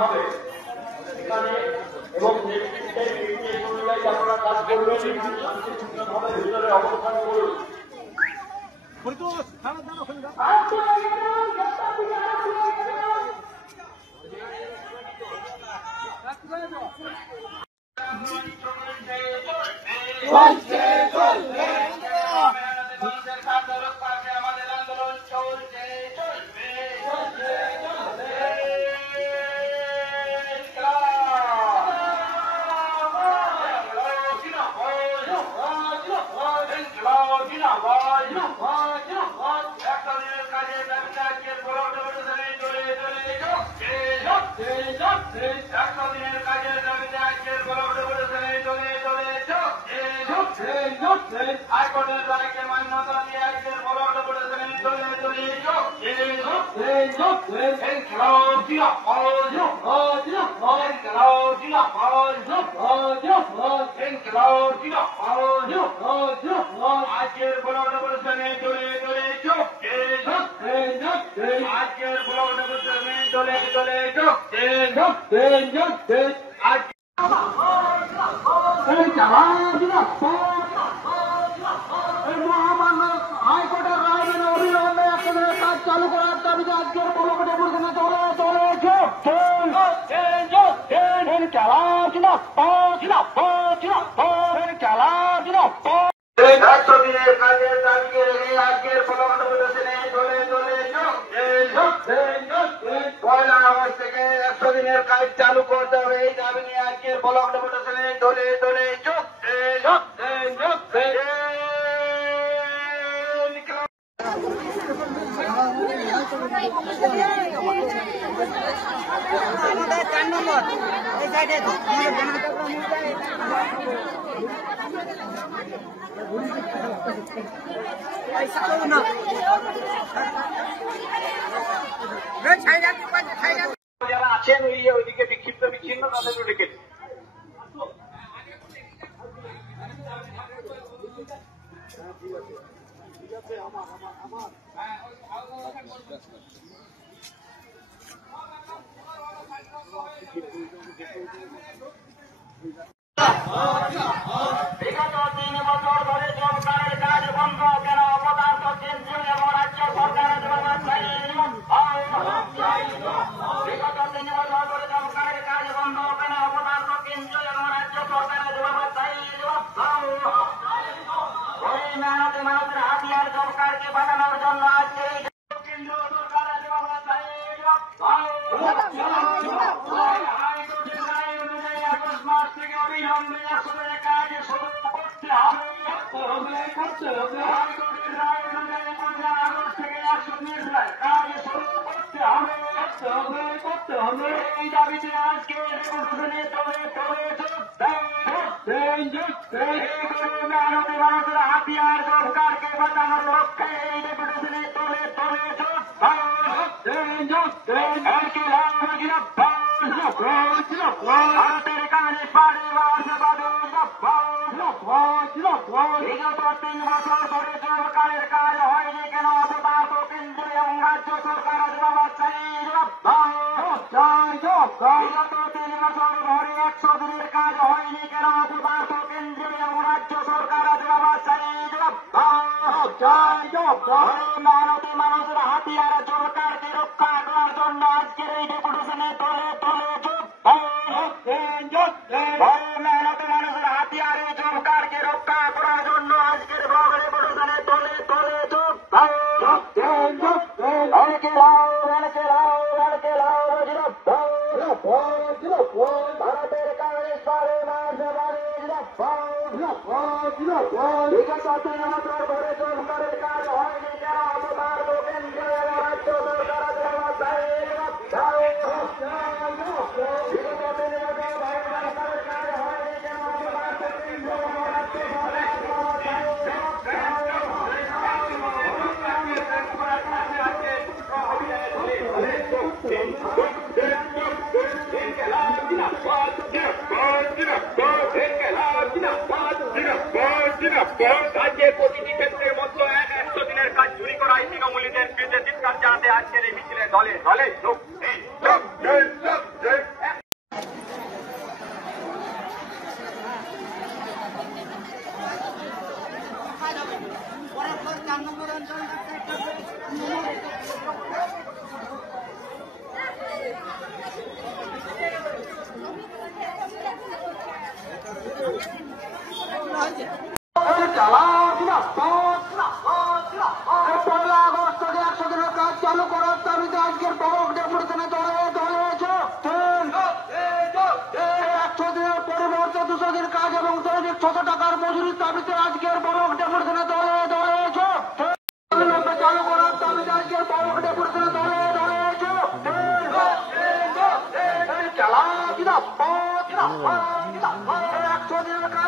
হবে এবং অনুযায়ী আপনারা কাজ করবেন, শান্তিপূর্ণভাবে ভিতরে অবস্থান করুন। আমাদের আন্দোলন চলছে হাইকোর্টের রায়কে মান্যতা দিয়ে আজকের বলক ডেপুটেশনে চলে চলে আজকের বলক ডেপুটেশনে চলে চলে আজকের বলক ডেপুটেশনে চলে চলে হাইকোর্টের রায় মেনে অবিলম্বে একজনের কাজ চালু করার দাবিতে আজকের বলক ডেপুটেশনে চলে চলে 100 দিনের কাজের দাবিকে রেখে আজকের বলক ডেপুটেশনে পয়লা আগস্ট থেকে 100 দিনের কাজ চালু করতে হবে, এই দাবি নিয়ে আজকের বলক ডেপুটেশনে চলে যারা আছেন ওইদিকে বিক্ষিপ্ত বিচ্ছিন্ন তাদেরও ডেকে বিগত 3 বছর ধরে সরকারের কাজ বন্ধ কেন? অপদার্থ কেন্দ্রীয় এবং রাজ্য সরকারের ব্যবস্থায় বিগত 3 বছর ধরে সরকারের কাজ বন্ধ কেন? অপদার্থ কেন্দ্রীয় এবং রাজ্য সরকারের ব্যবস্থায় মেহনতি মানুষের হাতিয়ার সরকারকে বাঁচানোর জন্য আজকে কেন্দ্র সরকারের ব্যবস্থায় আগস্ট মাস থেকে অবিলম্বে আসলে কাজ শুরু করতে হবে। হাইকোর্টের রায় অনুযায়ী 15 আগস্ট থেকে 100 দিনের কাজ শুরু করতে হবে। এই দাবিতে আজকে ডেপুটেশনে মেহনতি মানুষের হাতিয়ার সরকারকে বাঁচানোর লক্ষ্যে এই ডেপুটেশনে ভারতের কানে পাড়ে বিগত 3 বছর ধরে সরকারের কাজ হয়নি কেন? অপদার্থ কেন্দ্র এবং রাজ্য সরকারের ব্যবস্থায় বিগত 3 বছর ধরে 100 দিনের কাজ হয়নি কেন? অপদার্থ কেন্দ্র এবং রাজ্য সরকারের ব্যবস্থায় মেহনতি মানুষের হাতিয়ার সরকারকে রক্ষা করার জন্য আজকের এই ডেপুটেশনে মেহনতি মানুষের হাতিয়ারে সরকারকে রক্ষা করার জন্য আজকের ব্লক ডেপুটেশনে ভারতের কমিউনিস্ট বিগত 3 বছর ধরে সরকারের কাজ হয়নি কেন? অপদার্থ কেন্দ্র এবং রাজ্য সরকারের ব্যবস্থায় বিগত 3 বছর ধরে সরকারের কাজ হয়নি কেন? অপদার্থ কেন্দ্র এবং রাজ্য রাজ্যের প্রতিটি ক্ষেত্রের মধ্যে 100 দিনের কাজ চুরি করায় তৃণমূলীদের বিরুদ্ধে চিৎকার জানাতে আজকের এই মিছিলে দলে যোগ একশো দিনের